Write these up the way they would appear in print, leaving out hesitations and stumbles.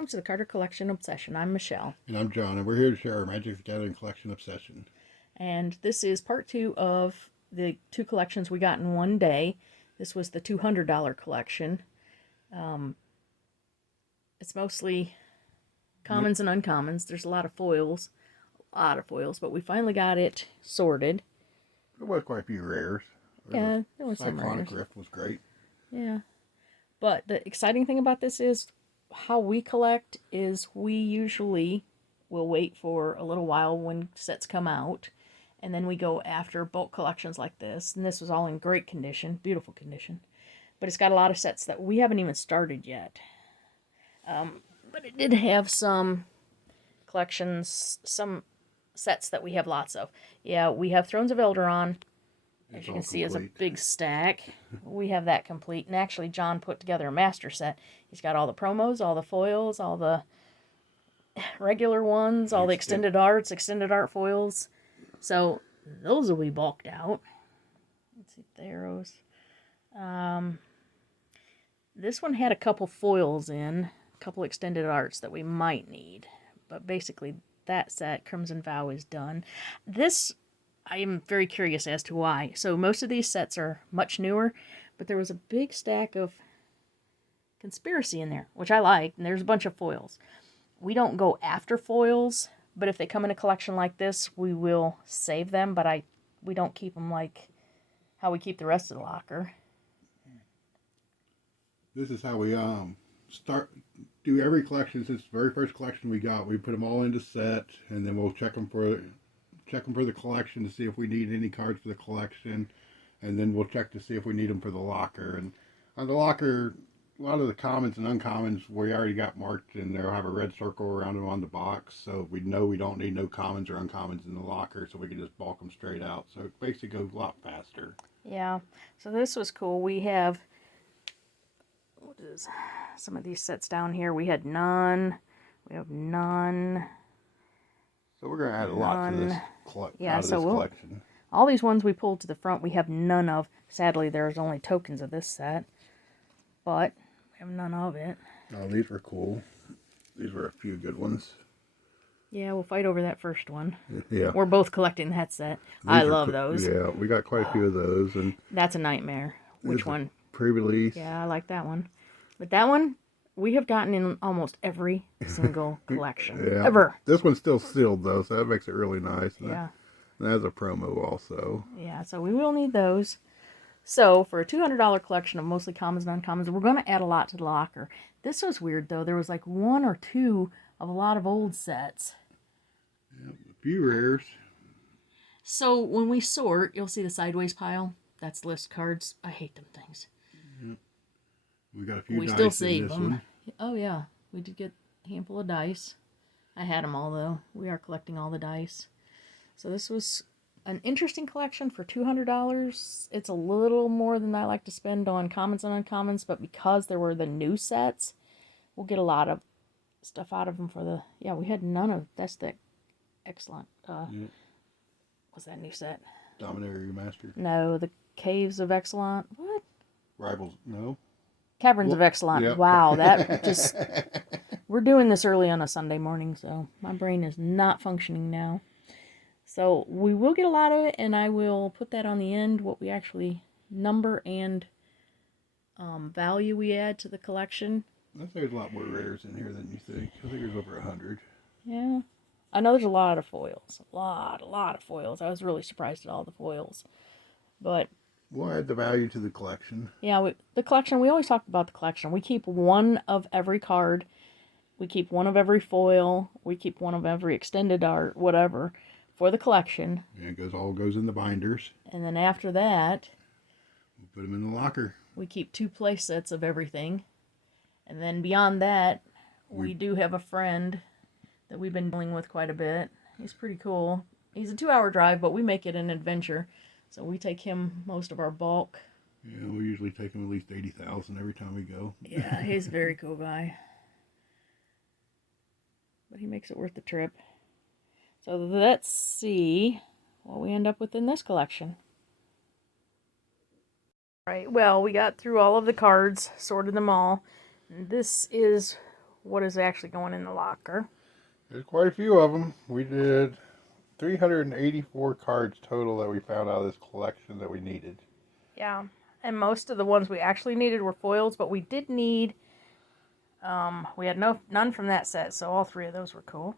welcome to the Carter Collection Obsession. I'm Michelle. And I'm John, and we're here to share our Magic the Gathering collection obsession. And this is part 2 of the 2 collections we got in one day. This was the $200 collection. It's mostly commons and uncommons. There's a lot of foils, but we finally got it sorted. There was quite a few rares. Yeah, there was some rares. Cyclonic Rift was great. Yeah. But the exciting thing about this is how we collect is we usually will wait for a little while when sets come out, and then we go after bulk collections like this. And this was all in great condition, beautiful condition. But it's got a lot of sets that we haven't even started yet. But it did have some collections, some sets that we have lots of. Yeah, we have Thrones of Eldaron. As you can see, is a big stack. We have that complete. And actually, John put together a master set. He's got all the promos, all the foils, all the regular ones, all the extended art foils. So those will be bulked out. Let's see, Theros. This one had a couple foils in, a couple extended arts that we might need. But basically, that set, Crimson Vow, is done. This, I am very curious as to why. So most of these sets are much newer, but there was a big stack of Conspiracy in there, which I like, and there's a bunch of foils. We don't go after foils, but if they come in a collection like this, we will save them, but we don't keep them like how we keep the rest of the locker. This is how we do every collection. Since the very first collection we got, we put them all into set, and then we'll check them for the collection to see if we need any cards for the collection, and then we'll check to see if we need them for the locker. And on the locker, a lot of the commons and uncommons we already got marked, and they'll have a red circle around them on the box, so we know we don't need no commons or uncommons in the locker, so we can just bulk them straight out. So it basically goes a lot faster. Yeah, so this was cool. We have some of these sets down here. We had none. We have none. So we're going to add a lot to this collection. All these ones we pulled to the front, we have none of. Sadly, there's only tokens of this set, but we have none of it. Oh, these were cool. These were a few good ones. Yeah, we'll fight over that first one. Yeah. We're both collecting that set. I love those. Yeah, we got quite a few of those. And that's a nightmare. Which one? Pre-release. Yeah, I like that one. But that one, we have gotten in almost every single collection. Yeah. Ever. This one's still sealed, though, so that makes it really nice. Yeah. That has a promo also. Yeah, so we will need those. So, for a $200 collection of mostly commons and uncommons, we're going to add a lot to the locker. This was weird, though. There was like 1 or 2 of a lot of old sets. Yeah, a few rares. So, when we sort, you'll see the sideways pile. That's list cards. I hate them things. Yeah. We got a few dice still save in this them. one. Oh, yeah. We did get a handful of dice. I had them all, though. We are collecting all the dice. So this was an interesting collection for $200. It's a little more than I like to spend on commons and uncommons, but because there were the new sets, we'll get a lot of stuff out of them for the... Yeah, we had none of... That's the excellent... What's that new set? Dominaria Remastered. No, the Caves of Excellent. What? Rivals. No. Caverns of Excellent. Yep. Wow, that just... We're doing this early on a Sunday morning, so my brain is not functioning now. So we will get a lot of it, and I will put that on the end, what we actually number and value we add to the collection. I think there's a lot more rares in here than you think. I think there's over 100. Yeah. I know there's a lot of foils. A lot of foils. I was really surprised at all the foils. But we'll add the value to the collection. Yeah, the collection, we always talk about the collection. We keep 1 of every card. We keep 1 of every foil. We keep 1 of every extended art, whatever, for the collection. Yeah, all goes in the binders. And then after that, we'll put them in the locker. We keep 2 play sets of everything. And then beyond that, we do have a friend that we've been dealing with quite a bit. He's pretty cool. He's a 2-hour drive, but we make it an adventure. So we take him most of our bulk. Yeah, we usually take him at least 80,000 every time we go. Yeah, he's a very cool guy. But he makes it worth the trip. So let's see what we end up with in this collection. Right, well, we got through all of the cards, sorted them all. And this is what is actually going in the locker. There's quite a few of them. We did 384 cards total that we found out of this collection that we needed. Yeah, and most of the ones we actually needed were foils, but we did need, we had none from that set, so all 3 of those were cool.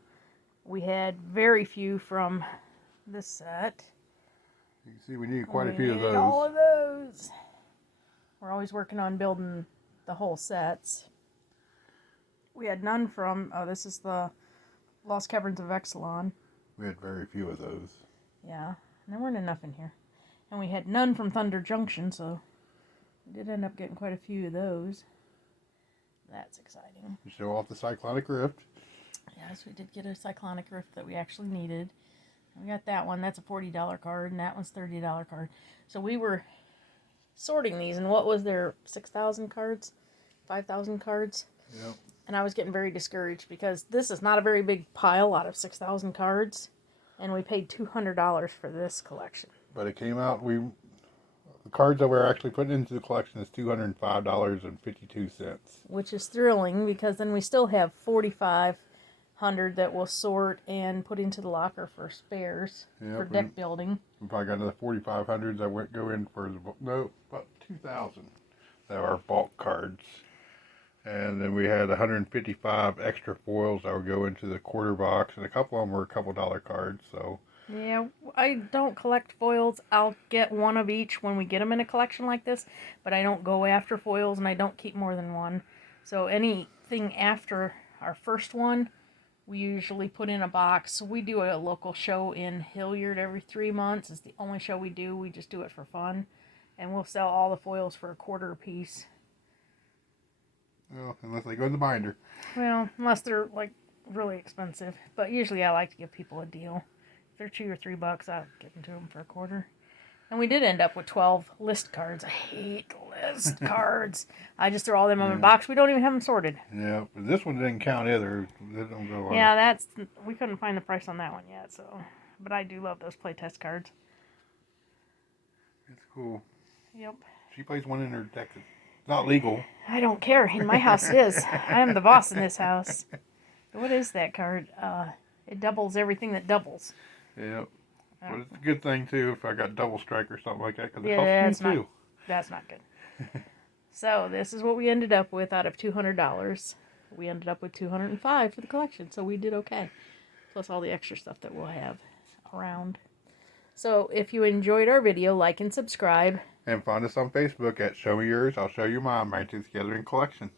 We had very few from this set. You can see we need quite a few of We need all those. of those. We're always working on building the whole sets. We had none from, oh, this is the Lost Caverns of Exelon. We had very few of those. Yeah, and there weren't enough in here. And we had none from Thunder Junction, so we did end up getting quite a few of those. That's exciting. You show off the Cyclonic Rift. Yes, we did get a Cyclonic Rift that we actually needed. We got that one. That's a $40 card, and that one's $30 card. So we were sorting these, and what was there, 6,000 cards? 5,000 cards? Yep. And I was getting very discouraged because this is not a very big pile out of 6,000 cards, and we paid $200 for this collection. But it came out, the cards that we're actually putting into the collection is $205.52. Which is thrilling because then we still have 4,500 that we'll sort and put into the locker for spares for deck building. We probably got another 4,500 that go in for about 2,000 that are bulk cards. And then we had 155 extra foils that would go into the quarter box, and a couple of them were a couple dollar cards. So yeah, I don't collect foils. I'll get one of each when we get them in a collection like this, but I don't go after foils, and I don't keep more than one. So anything after our first one, we usually put in a box. We do a local show in Hilliard every 3 months. It's the only show we do. We just do it for fun, and we'll sell all the foils for $0.25 a piece. well, unless they go in the binder. Well, unless they're like really expensive, but usually I like to give people a deal. If they're $2 or $3, I'll give them to them for $0.25. And we did end up with 12 list cards. I hate list cards. I just throw all them in a box. We don't even have them sorted. Yeah, but this one didn't count either. They don't go on. Yeah, we couldn't find the price on that one yet. So, but I do love those playtest cards. It's cool. Yep. She plays one in her deck. It's not legal. I don't care. In my house it is. I am the boss in this house. What is that card? It doubles everything that doubles. Yeah. But it's a good thing too if I got double strike or something like that, because it Yeah, helps me too. That's not good. So this is what we ended up with out of $200. We ended up with $205 for the collection, so we did okay. Plus all the extra stuff that we'll have around. So if you enjoyed our video, like and subscribe. And find us on Facebook at Show Me Yours, I'll Show You Mine, Magic the Gathering Collection.